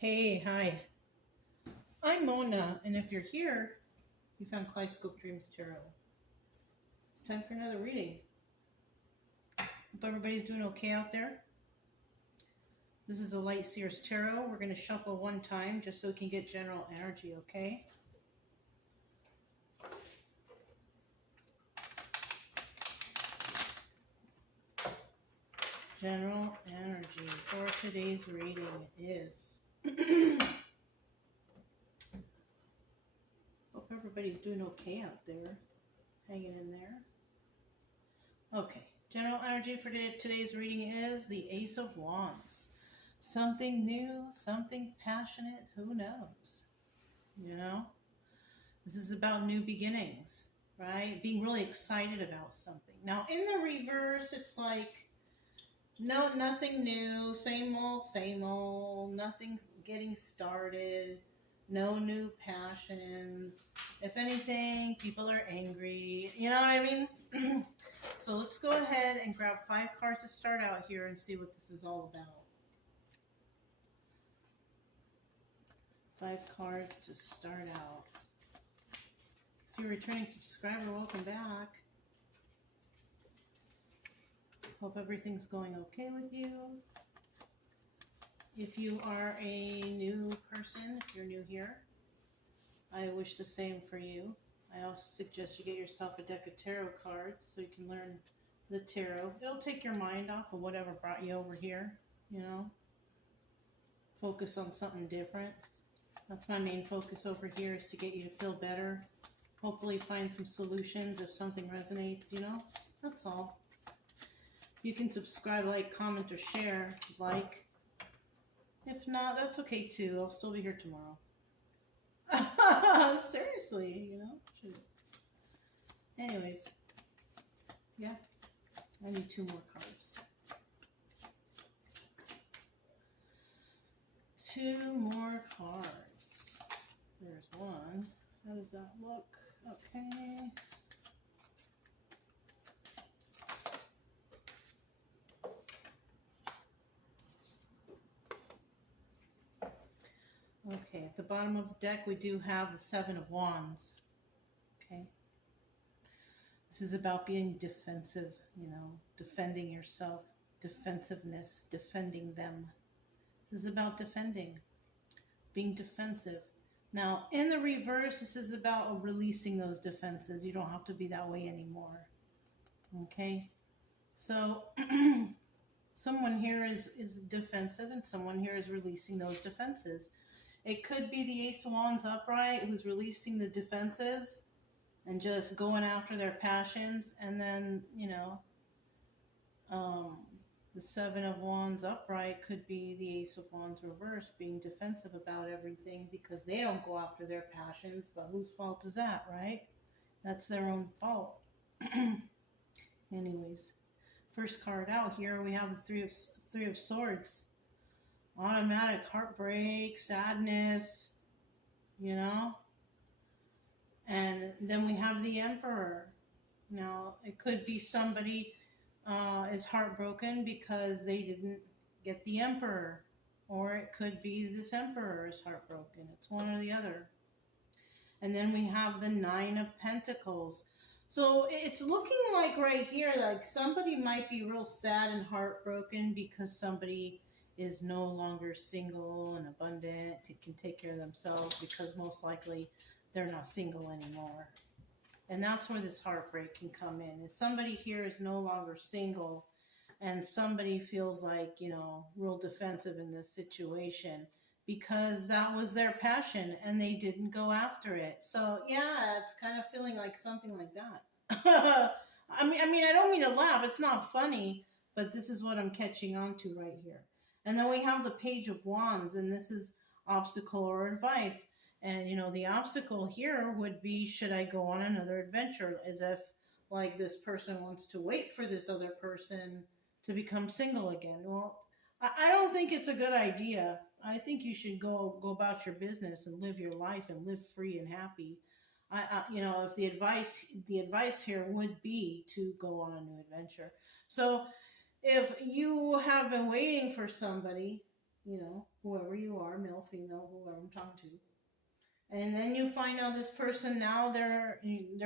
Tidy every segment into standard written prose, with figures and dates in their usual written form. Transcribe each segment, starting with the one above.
Hey, hi. I'm Mona, and if you're here, you found Kaleidoscope Dreams Tarot. It's time for another reading. Hope everybody's doing okay out there. This is the Light Seers Tarot. We're going to shuffle one time just so we can get general energy, okay? General energy for today's reading is... Hope everybody's doing okay out there. Hanging in there. Okay. General energy for today's reading is the Ace of Wands. Something new, something passionate, who knows? You know? This is about new beginnings, right? Being really excited about something. Now, in the reverse, it's like, no, nothing new, same old, nothing getting started, no new passions. If anything, people are angry. You know what I mean? So let's go ahead and grab 5 cards to start out here and see what this is all about. 5 cards to start out. If you're a returning subscriber, welcome back. Hope everything's going okay with you. If you are a new person, if you're new here, I wish the same for you. I also suggest you get yourself a deck of tarot cards so you can learn the tarot. It'll take your mind off of whatever brought you over here, you know. Focus on something different. That's my main focus over here, is to get you to feel better. Hopefully find some solutions if something resonates, you know. That's all. You can subscribe, like, comment, or share if you'd like. If not, that's okay too. I'll still be here tomorrow. Seriously, you know. Shoot. Anyways, yeah. I need 2 more cards. 2 more cards. There's one. How does that look? Okay. Okay, at the bottom of the deck we do have the 7 of Wands. Okay. This is about being defensive, you know, defending yourself, defensiveness, defending them. This is about defending, being defensive. Now, in the reverse, this is about releasing those defenses. You don't have to be that way anymore. Okay? So, someone here is defensive and someone here is releasing those defenses. It could be the Ace of Wands upright who's releasing the defenses and just going after their passions. And then, you know, the 7 of Wands upright could be the Ace of Wands reverse, being defensive about everything because they don't go after their passions. But whose fault is that, right? That's their own fault. Anyways, first card out here, we have the three of Swords. Automatic heartbreak, sadness, you know. And then we have the Emperor. Now, it could be somebody is heartbroken because they didn't get the Emperor. Or it could be this Emperor is heartbroken. It's one or the other. And then we have the 9 of Pentacles. So it's looking like right here, like somebody might be real sad and heartbroken because somebody is no longer single and abundant, can take care of themselves, because most likely they're not single anymore. And that's where this heartbreak can come in. If somebody here is no longer single and somebody feels like, you know, real defensive in this situation because that was their passion and they didn't go after it. So yeah, it's kind of feeling like something like that. I mean, I don't mean to laugh. It's not funny, but this is what I'm catching on to right here. And then we have the Page of Wands, and this is obstacle or advice. And, you know, the obstacle here would be, should I go on another adventure? As if, like, this person wants to wait for this other person to become single again. Well, I don't think it's a good idea. I think you should go about your business and live your life and live free and happy. You know, if the advice here would be to go on a new adventure. So if you have been waiting for somebody whoever you are, male, female, whoever I'm talking to. And then you find out this person now they're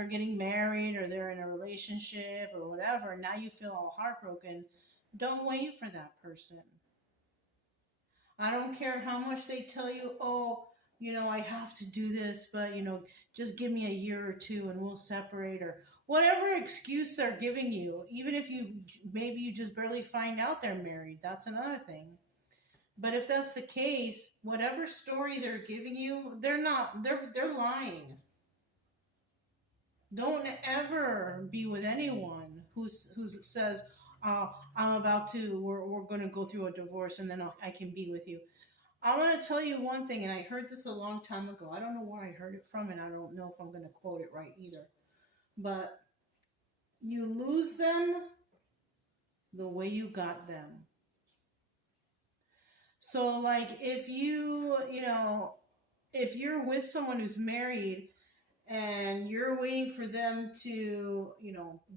getting married or they're in a relationship or whatever. Now you feel all heartbroken. Don't wait for that person. I don't care how much they tell you, oh, I have to do this, but just give me a year or two and we'll separate, or whatever excuse they're giving you. Even if maybe you just barely find out they're married, that's another thing. But if that's the case, whatever story they're giving you, they're lying. Don't ever be with anyone who says, "Oh, we're going to go through a divorce and then I can be with you." I want to tell you one thing, and I heard this a long time ago. I don't know where I heard it from, and I don't know if I'm going to quote it right either. But you lose them the way you got them. So, like, if you're with someone who's married and you're waiting for them to,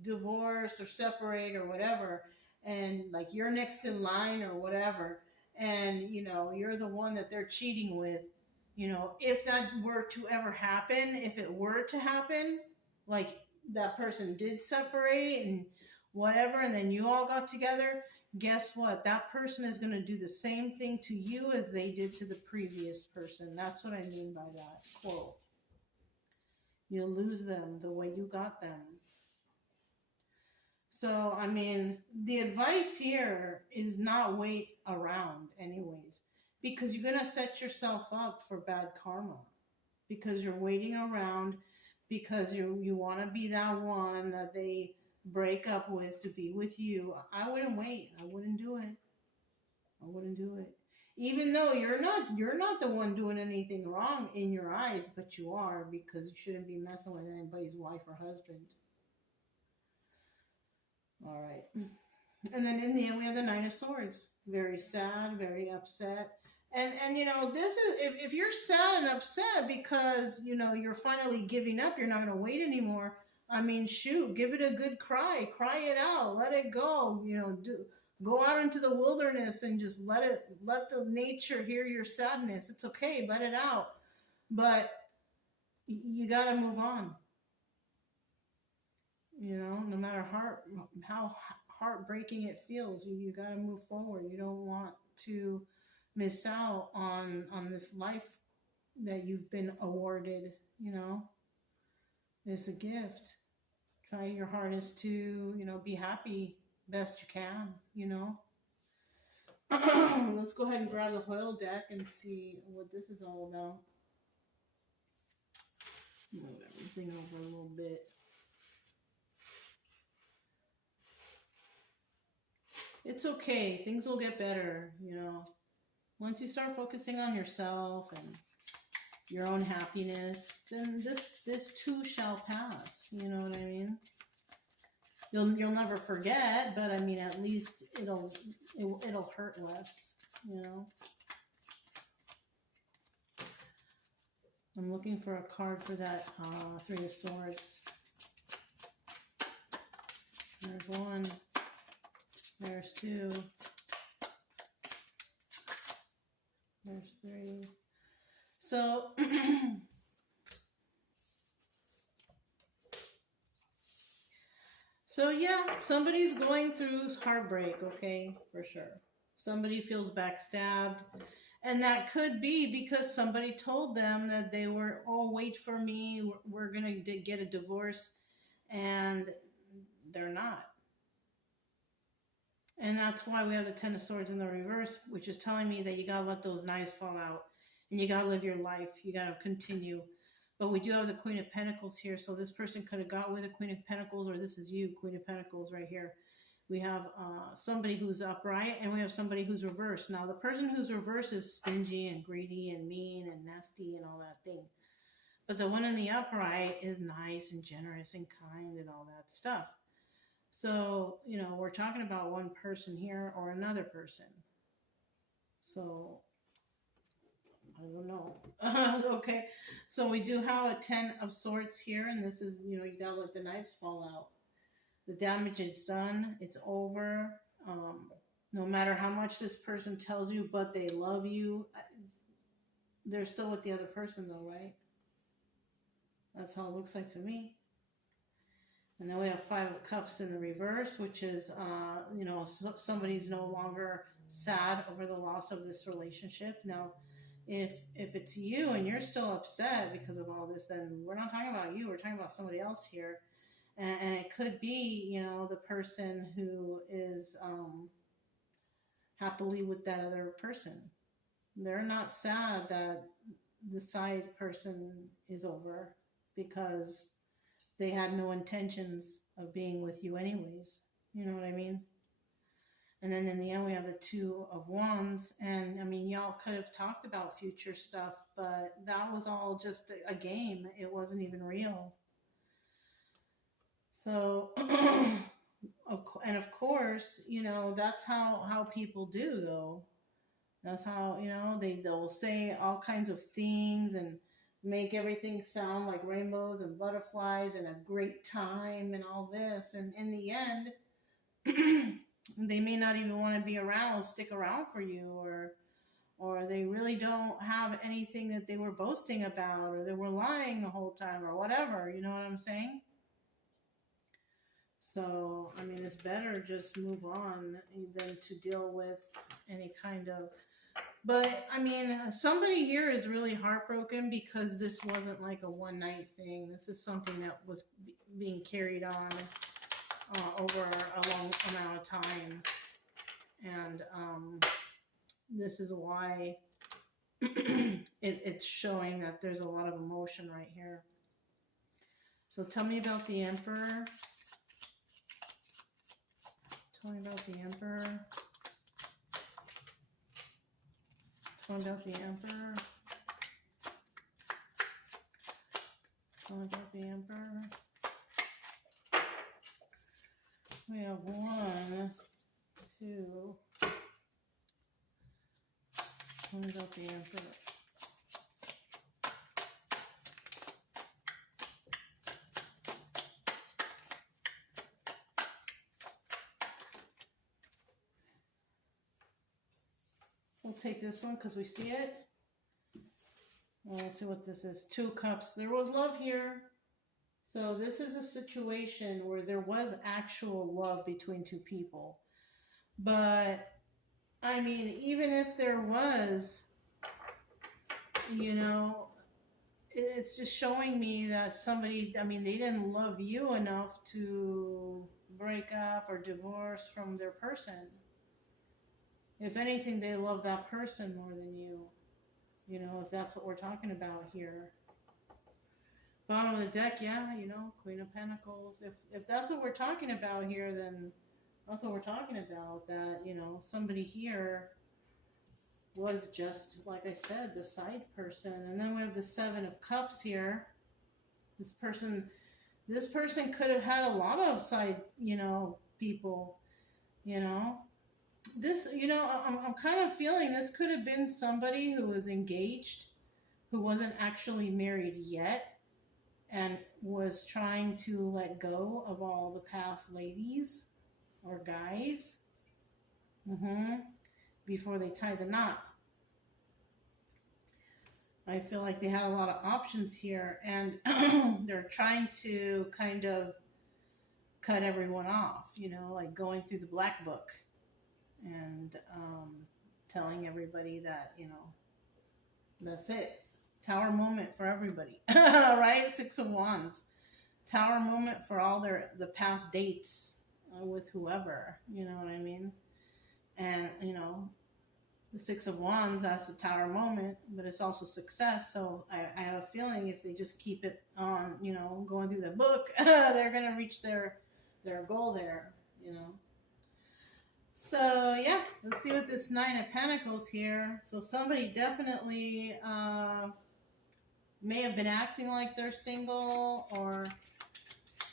divorce or separate or whatever, and like you're next in line or whatever, and you're the one that they're cheating with, if that were to ever happen, if it were to happen, like that person did separate and whatever, and then you all got together, guess what? That person is going to do the same thing to you as they did to the previous person. That's what I mean by that quote. You'll lose them the way you got them. So, I mean, the advice here is not wait around anyways, because you're going to set yourself up for bad karma, because you're waiting around, because you want to be that one that they break up with to be with you. I wouldn't wait. I wouldn't do it. I wouldn't do it. Even though you're not the one doing anything wrong in your eyes, but you are, because you shouldn't be messing with anybody's wife or husband. All right. And then in the end we have the Nine of Swords. Very sad, very upset. And this is if you're sad and upset because you're finally giving up, you're not going to wait anymore. I mean, shoot, give it a good cry it out, let it go. Go out into the wilderness and just let the nature hear your sadness. It's okay, let it out. But you got to move on. No matter how heartbreaking it feels, you got to move forward. You don't want to miss out on this life that you've been awarded. It's a gift. Try your hardest to be happy best you can. Let's go ahead and grab the Hoyle deck and see what this is all about. Move everything over a little bit. It's okay. Things will get better, Once you start focusing on yourself and your own happiness, then this too shall pass. You know what I mean? You'll never forget, but I mean, at least it'll hurt less. I'm looking for a card for that Three of Swords. There's one. There's two. There's three. So, yeah, somebody's going through heartbreak, okay, for sure. Somebody feels backstabbed. And that could be because somebody told them that they were, oh, wait for me, we're going to get a divorce. And they're not. And that's why we have the Ten of Swords in the reverse, which is telling me that you got to let those knives fall out. And you got to live your life. You got to continue. But we do have the Queen of Pentacles here. So this person could have got with the Queen of Pentacles, or this is you, Queen of Pentacles right here. We have somebody who's upright, and we have somebody who's reversed. Now, the person who's reversed is stingy and greedy and mean and nasty and all that thing. But the one in the upright is nice and generous and kind and all that stuff. So, we're talking about one person here or another person. So, I don't know. Okay. So we do have a 10 of Swords here, and this is, you gotta let the knives fall out. The damage is done. It's over. No matter how much this person tells you, but they love you, they're still with the other person though, right? That's how it looks like to me. And then we have Five of Cups in the reverse, which is, somebody's no longer sad over the loss of this relationship. Now, if it's you and you're still upset because of all this, then we're not talking about you. We're talking about somebody else here. And it could be, the person who is happily with that other person. They're not sad that the side person is over because they had no intentions of being with you anyways. You know what I mean? And then in the end, we have the Two of Wands. And I mean, y'all could have talked about future stuff, but that was all just a game. It wasn't even real. So, and of course, that's how people do, though. That's how, they'll say all kinds of things and make everything sound like rainbows and butterflies and a great time and all this. And in the end, they may not even want to be around, stick around for you, or they really don't have anything that they were boasting about, or they were lying the whole time, or whatever. You know what I'm saying? So, I mean, it's better just move on than to deal with any kind of... But, I mean, somebody here is really heartbroken because this wasn't like a one-night thing. This is something that was being carried on over a long amount of time. And this is why it's showing that there's a lot of emotion right here. So tell me about the Emperor. Tell me about the Emperor. Tell me about the Emperor. Tell me about the Emperor. We have 1, 2. Tell me about the Emperor. We'll take this one because we see it. Let's see what this is. 2 cups. There was love here. So this is a situation where there was actual love between 2 people. But, I mean, even if there was, it's just showing me that somebody, I mean, they didn't love you enough to break up or divorce from their person. If anything, they love that person more than you. If that's what we're talking about here. Bottom of the deck, yeah, Queen of Pentacles. If that's what we're talking about here, then that's what we're talking about. That, somebody here was just, like I said, the side person. And then we have the 7 of Cups here. This person could have had a lot of side, people, This, I'm kind of feeling this could have been somebody who was engaged, who wasn't actually married yet, and was trying to let go of all the past ladies or guys before they tie the knot. I feel like they had a lot of options here, and they're trying to kind of cut everyone off, like going through the black book. And telling everybody that, that's it. Tower moment for everybody, right? 6 of Wands. Tower moment for all the past dates with whoever, you know what I mean? And, the 6 of Wands, that's the tower moment, but it's also success. So I have a feeling if they just keep it on, going through the book, they're going to reach their goal there, So, yeah, let's see what this 9 of Pentacles here. So somebody definitely may have been acting like they're single or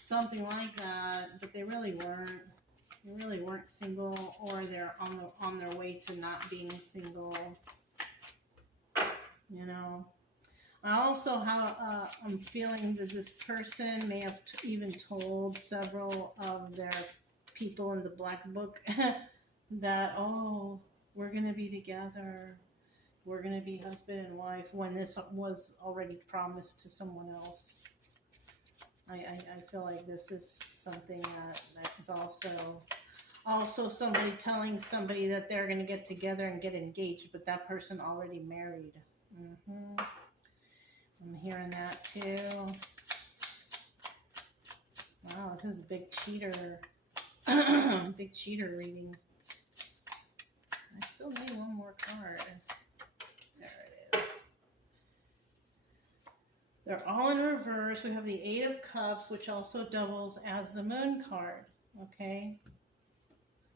something like that, but they really weren't. They really weren't single, or they're on their way to not being single. I also have, I'm feeling that this person may have even told several of their people in the black book that, oh, we're going to be together. We're going to be husband and wife when this was already promised to someone else. I feel like this is something that is also somebody telling somebody that they're going to get together and get engaged, but that person already married. I'm hearing that too. Wow, this is a big cheater. Big cheater reading. I still need one more card. There it is. They're all in reverse. We have the Eight of Cups, which also doubles as the Moon card. Okay?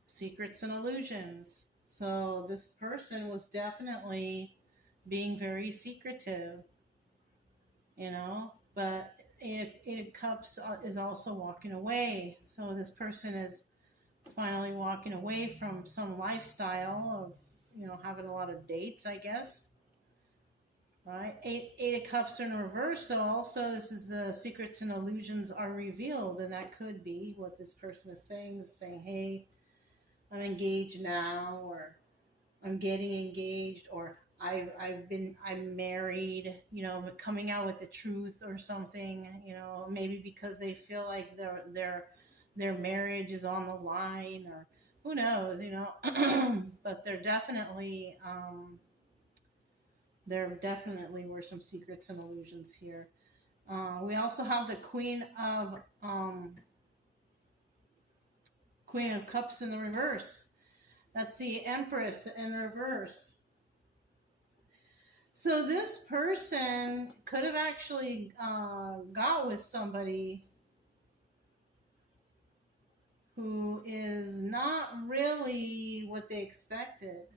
Secrets and illusions. So this person was definitely being very secretive, you know, but Eight of Cups is also walking away. So this person is finally walking away from some lifestyle of, you know, having a lot of dates, I guess. Right? Eight of Cups in reverse, though, also, this is the secrets and illusions are revealed, and that could be what this person is saying, hey, I'm engaged now, or I'm getting engaged, or I'm married, you know, coming out with the truth or something, you know, maybe because they feel like their marriage is on the line, or who knows, you know. But there definitely were some secrets and illusions here. We also have the Queen of Cups in the reverse. That's the Empress in reverse. So this person could have actually got with somebody who is not really what they expected.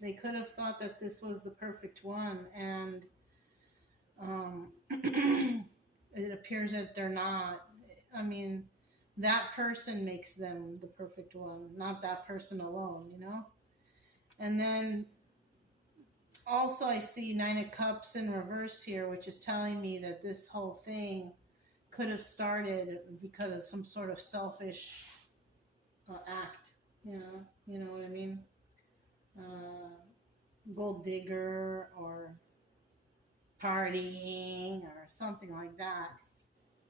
They could have thought that this was the perfect one, and it appears that they're not. I mean, that person makes them the perfect one, not that person alone, you know? And then also I see Nine of Cups in reverse here, which is telling me that this whole thing could have started because of some sort of selfish act, you know what I mean? Gold digger or partying or something like that.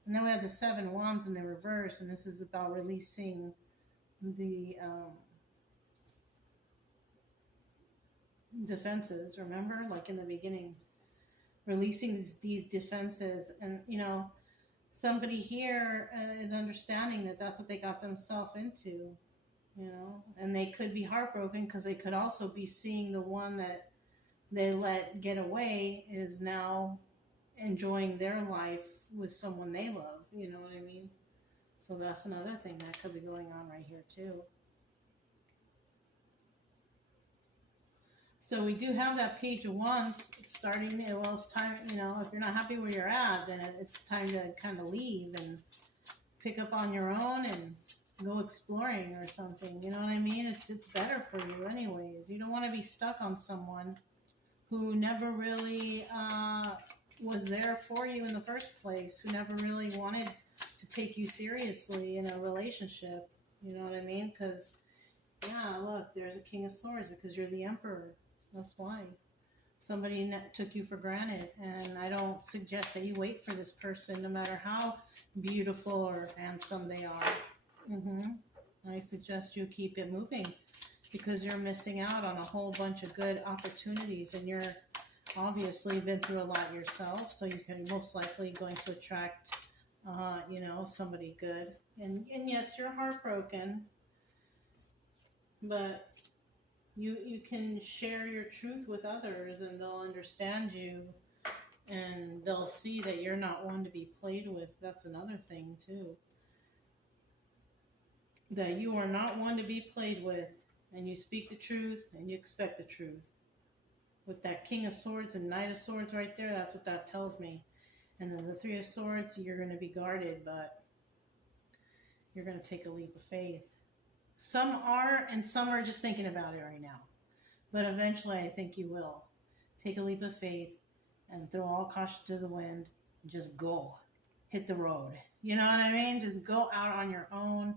And then we have the Seven Wands in the reverse, and this is about releasing the defenses, remember? Like in the beginning, releasing these defenses. And, you know, somebody here is understanding that that's what they got themselves into, you know, and they could be heartbroken because they could also be seeing the one that they let get away is now enjoying their life with someone they love, you know what I mean? So that's another thing that could be going on right here too. So we do have that Page of Wands starting. Well, it's time, you know, if you're not happy where you're at, then it's time to kind of leave and pick up on your own and go exploring or something. You know what I mean? It's better for you anyways. You don't want to be stuck on someone who never really was there for you in the first place, who never really wanted to take you seriously in a relationship. You know what I mean? Because, yeah, look, there's a King of Swords because you're the Emperor. That's why. Somebody took you for granted, and I don't suggest that you wait for this person, no matter how beautiful or handsome they are. I suggest you keep it moving, because you're missing out on a whole bunch of good opportunities, and you're obviously been through a lot yourself, so you can most likely going to attract, you know, somebody good. And yes, you're heartbroken, but you can share your truth with others, and they'll understand you, and they'll see that you're not one to be played with. That's another thing too, that you are not one to be played with, and you speak the truth and you expect the truth. With that King of Swords and Knight of Swords right there, that's what that tells me. And then the Three of Swords, you're going to be guarded, but you're going to take a leap of faith. Some are, and some are just thinking about it right now. But eventually, I think you will. Take a leap of faith and throw all caution to the wind and just go. Hit the road. You know what I mean? Just go out on your own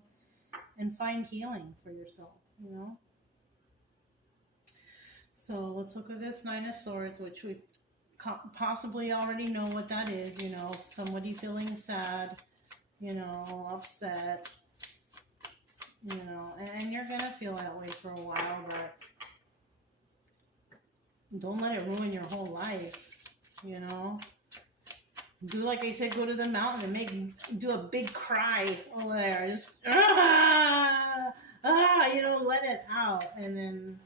and find healing for yourself. you know. So let's look at this Nine of Swords, which we possibly already know what that is, you know, somebody feeling sad, you know, upset, you know, and you're gonna feel that way for a while, but don't let it ruin your whole life, you know. Do like I said, go to the mountain and do a big cry over there, just you know, let it out, and then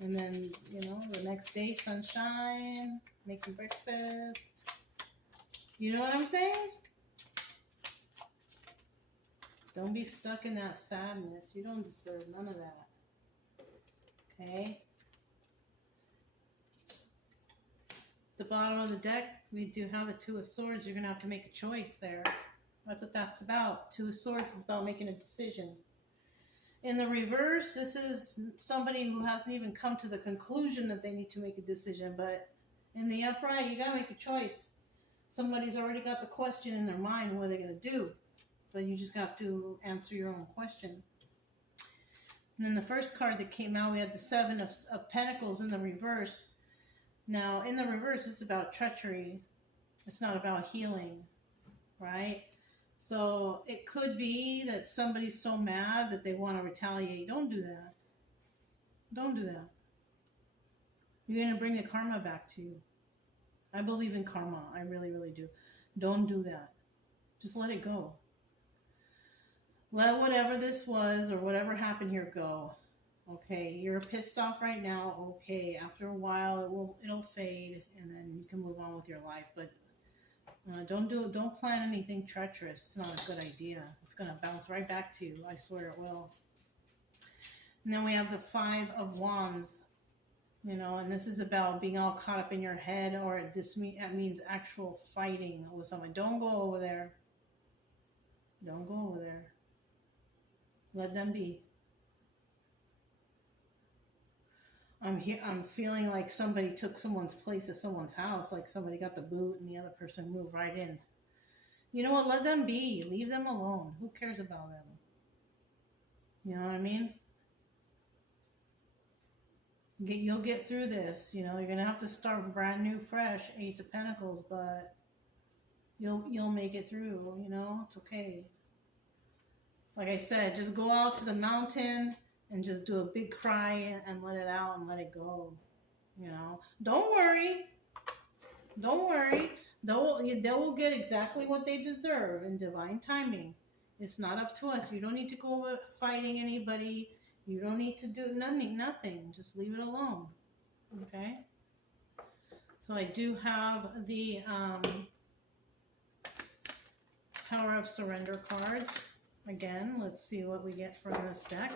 you know, the next day, sunshine, making breakfast. You know what I'm saying? Don't be stuck in that sadness. You don't deserve none of that. Okay? The bottom of the deck, we do have the Two of Swords. You're going to have to make a choice there. That's what that's about. Two of Swords is about making a decision. In the reverse, this is somebody who hasn't even come to the conclusion that they need to make a decision. But in the upright, you got to make a choice. Somebody's already got the question in their mind, what are they going to do? But you just got to answer your own question. And then the first card that came out, we had the Seven of Pentacles in the reverse. Now, in the reverse, it's about treachery. It's not about healing, right? So it could be that somebody's so mad that they want to retaliate. Don't do that. Don't do that. You're going to bring the karma back to you. I believe in karma. I really, really do. Don't do that. Just let it go. Let whatever this was or whatever happened here go. Okay, you're pissed off right now. Okay, after a while it'll fade, and then you can move on with your life. But don't plan anything treacherous. It's not a good idea. It's gonna bounce right back to you. I swear it will. And then we have the Five of Wands. You know, and this is about being all caught up in your head, or that means actual fighting with someone. Don't go over there. Don't go over there. Let them be. I'm feeling like somebody took someone's place at someone's house, like somebody got the boot and the other person moved right in. You know what? Let them be. Leave them alone. Who cares about them? You know what I mean? You'll get through this. You know, you're gonna have to start brand new, fresh, Ace of Pentacles, but you'll make it through. You know, it's okay. Like I said, just go out to the mountain and just do a big cry and let it out and let it go. You know, don't worry. Don't worry. They will get exactly what they deserve in divine timing. It's not up to us. You don't need to go fighting anybody. You don't need to do nothing. Just leave it alone. Okay? So I do have the Power of Surrender cards. Again, let's see what we get from this deck.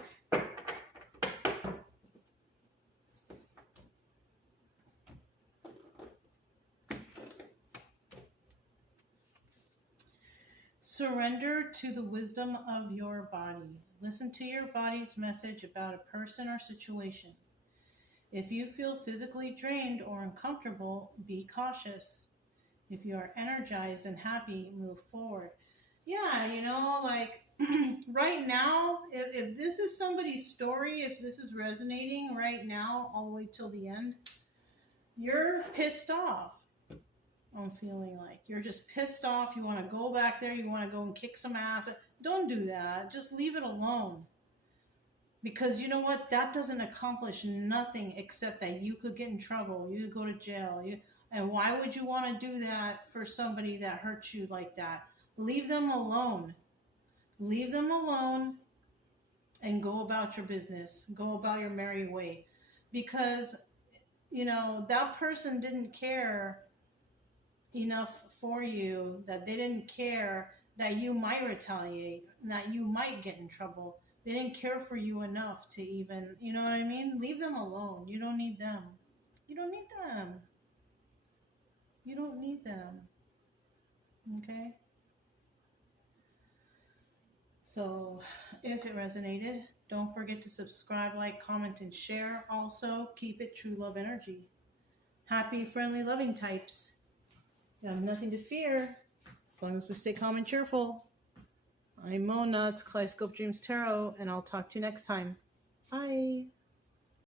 Surrender to the wisdom of your body. Listen to your body's message about a person or situation. If you feel physically drained or uncomfortable, be cautious. If you are energized and happy, move forward. Yeah, you know, like right now, if this is somebody's story, if this is resonating right now all the way till the end, you're pissed off. I'm feeling like you're just pissed off. You want to go back there. You want to go and kick some ass. Don't do that. Just leave it alone. Because you know what? That doesn't accomplish nothing except that you could get in trouble. You could go to jail. And why would you want to do that for somebody that hurts you like that? Leave them alone. Leave them alone and go about your business. Go about your merry way. Because, you know, that person didn't care enough for you, that they didn't care that you might retaliate, that you might get in trouble. They didn't care for you enough to even, you know what I mean? Leave them alone. You don't need them. You don't need them. You don't need them. Okay? So, if it resonated, don't forget to subscribe, like, comment, and share. Also, keep it true love energy. Happy, friendly, loving types. You have nothing to fear as long as we stay calm and cheerful. I'm Mona. It's Kaleidoscope Dreams Tarot, and I'll talk to you next time. Bye.